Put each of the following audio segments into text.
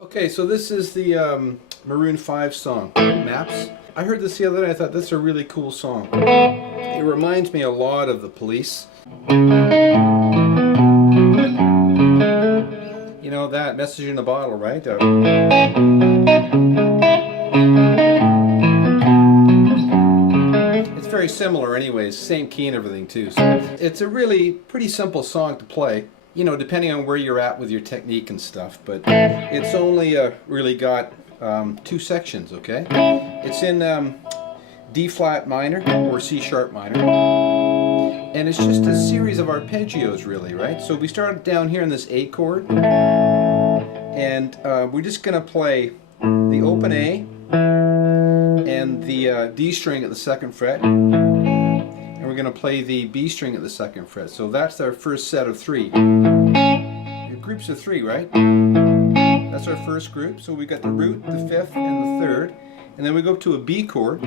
Okay, so this is the Maroon 5 song, Maps. I heard this the other day. I thought this is a really cool song. It reminds me a lot of The Police. You know that Message in a Bottle, right? It's very similar anyways, same key and everything too. So it's a really pretty simple song to play. You know, depending on where you're at with your technique and stuff, but it's only really got two sections, okay? It's in D flat minor or C sharp minor, and it's just a series of arpeggios really, right? So we start down here in this A chord, and we're just going to play the open A and the D string at the 2nd fret, and we're going to play the B string at the 2nd fret. So that's our first set of 3. Your groups of 3, right? That's our first group. So we got the root, the 5th, and the 3rd, and then we go up to a B chord,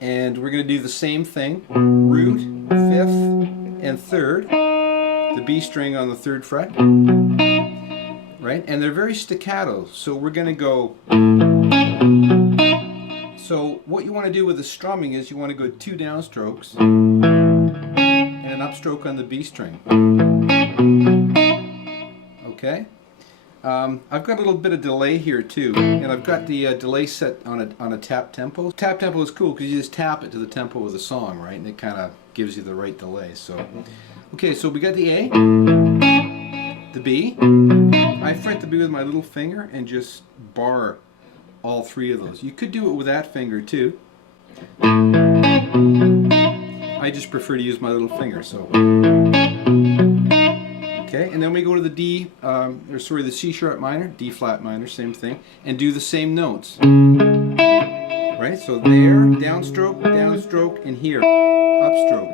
and we're going to do the same thing: root, 5th, and 3rd, the B string on the 3rd fret, right? And they're very staccato, so we're going to go. So what you want to do with the strumming is you want to go 2 downstrokes and an upstroke on the B string. Okay? I've got a little bit of delay here too, and I've got the delay set on a tap tempo. Tap tempo is cool because you just tap it to the tempo of the song, right? And it kind of gives you the right delay. So, okay, so we got the A, the B. I fret the B with my little finger and just bar all 3 of those. You could do it with that finger too. I just prefer to use my little finger. So, okay, and then we go to the the C sharp minor, D flat minor, same thing, and do the same notes. Right? So there, downstroke, downstroke, and here, upstroke.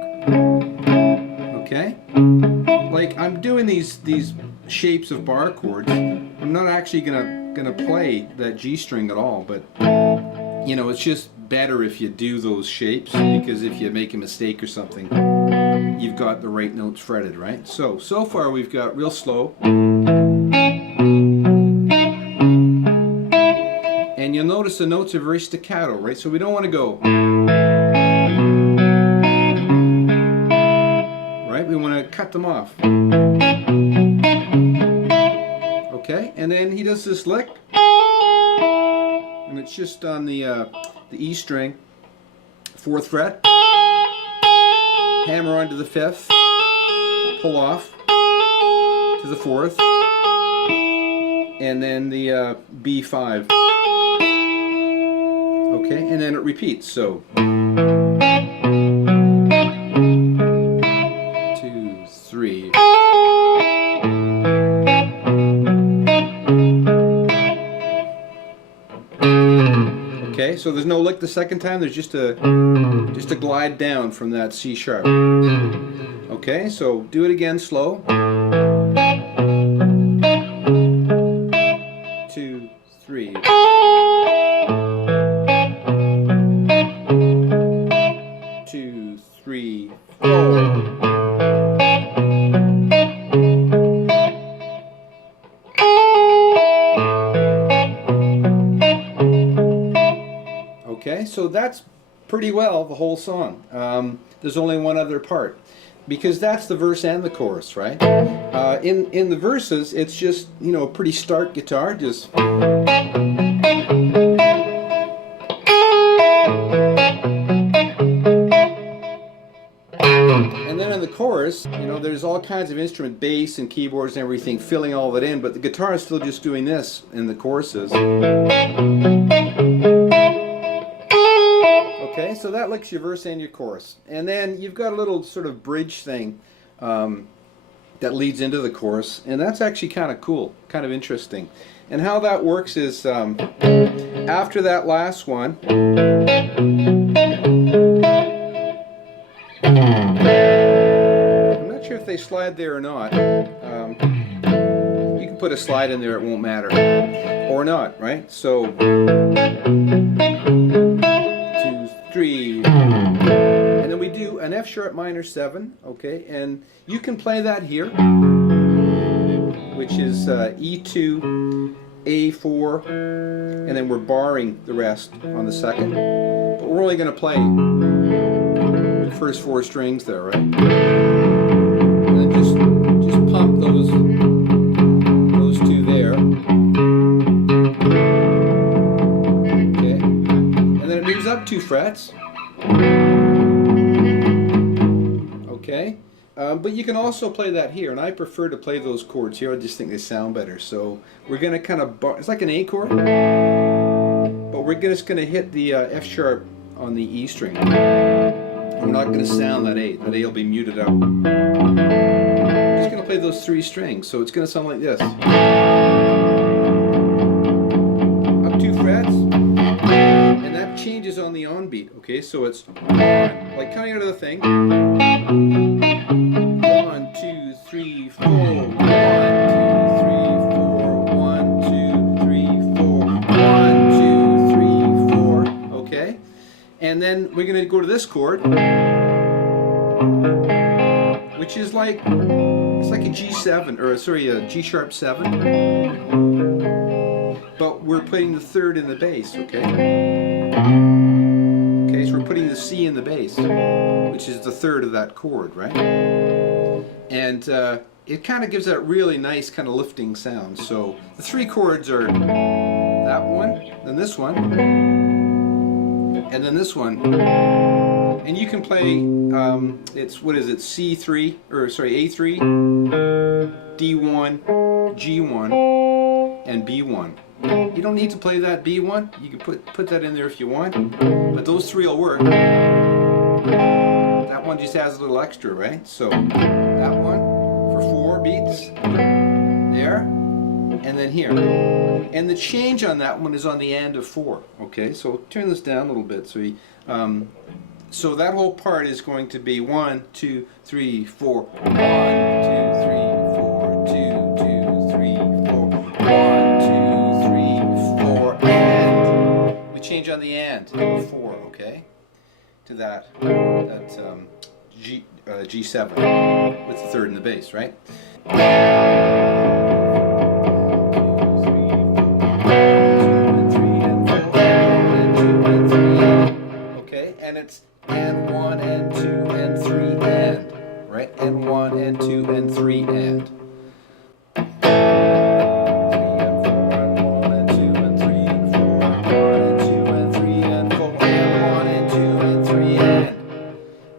Okay? Like I'm doing these shapes of bar chords. I'm not actually gonna play that G string at all, but you know, it's just better if you do those shapes, because if you make a mistake or something, you've got the right notes fretted, right? So far we've got real slow, and you'll notice the notes are very staccato, right? So we don't want to go, right? We want to cut them off. Okay, and then he does this lick, and it's just on the E string, 4th fret, hammer onto the 5th, pull off to the 4th, and then the B5. Okay, and then it repeats. So 2, 3. Okay, so there's no lick the second time. There's just a glide down from that C sharp. Okay, so do it again slow. 2, 3. Two, 3, 4. Okay, so that's pretty well the whole song. There's only one other part, because that's the verse and the chorus, right? In the verses, it's just, you know, a pretty stark guitar, just. And then in the chorus, chorus, you know, there's all kinds of instrument, bass and keyboards and everything filling all of it in, but the guitar is still just doing this in the choruses. Okay, so that licks your verse and your chorus. And then you've got a little sort of bridge thing that leads into the chorus, and that's actually kind of cool, kind of interesting. And how that works is after that last one, I'm not sure if they slide there or not. You can put a slide in there, it won't matter. Or not, right? So 2, 3, and then we do an F sharp minor 7, okay, and you can play that here, which is E2, A4, and then we're barring the rest on the second, but we're only going to play the first 4 strings there, right? And then just pump those 2 there, okay, and then it moves up 2 frets. Okay, but you can also play that here, and I prefer to play those chords here. I just think they sound better. So we're going to kind of it's like an A chord, but we're just going to hit the F sharp on the E string. We're not going to sound that A. That A will be muted out. I'm just going to play those 3 strings, so it's going to sound like this. Up 2 frets. Changes on the on beat, okay? So it's like coming out of the thing. 1, 2, 3, 4. 1, 2, 3, 4. 1, 2, 3, 4. 1, 2, 3, 4. Okay? And then we're going to go to this chord, which is like, it's like a G7, or sorry, a G sharp 7. But we're putting the 3rd in the bass, okay? Okay, so we're putting the C in the bass, which is the 3rd of that chord, right? And it kind of gives that really nice kind of lifting sound. So the 3 chords are that one, then this one, and then this one. And you can play, it's, what is it, C3, or sorry, A3, D1, G1, and B1. You don't need to play that B1. You can put that in there if you want, but those 3 will work. That one just has a little extra, right? So that one for 4 beats there, and then here. And the change on that one is on the end of 4. Okay, so turn this down a little bit. So that whole part is going to be 1, 2, 3, 4. 1, 2, 3, 4. 2, 2, 3, 4. 1, 2, 3, 4, and we change on the and 4, okay, to that G7 with the 3rd in the bass, right? Okay, and it's and 1 and 2 and 3 and, right? And 1 and 2 and 3 and.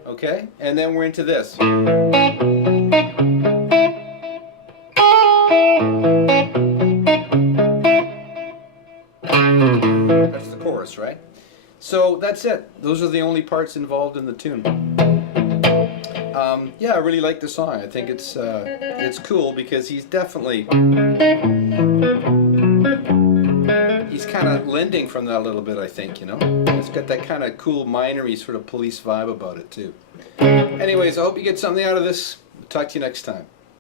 Okay, and then we're into this. That's the chorus, right? So that's it. Those are the only parts involved in the tune. Yeah, I really like the song. I think it's cool because he's definitely, he's kind of lending from that a little bit, I think, you know. It's got that kind of cool minor-y sort of Police vibe about it too. Anyways, I hope you get something out of this. Talk to you next time.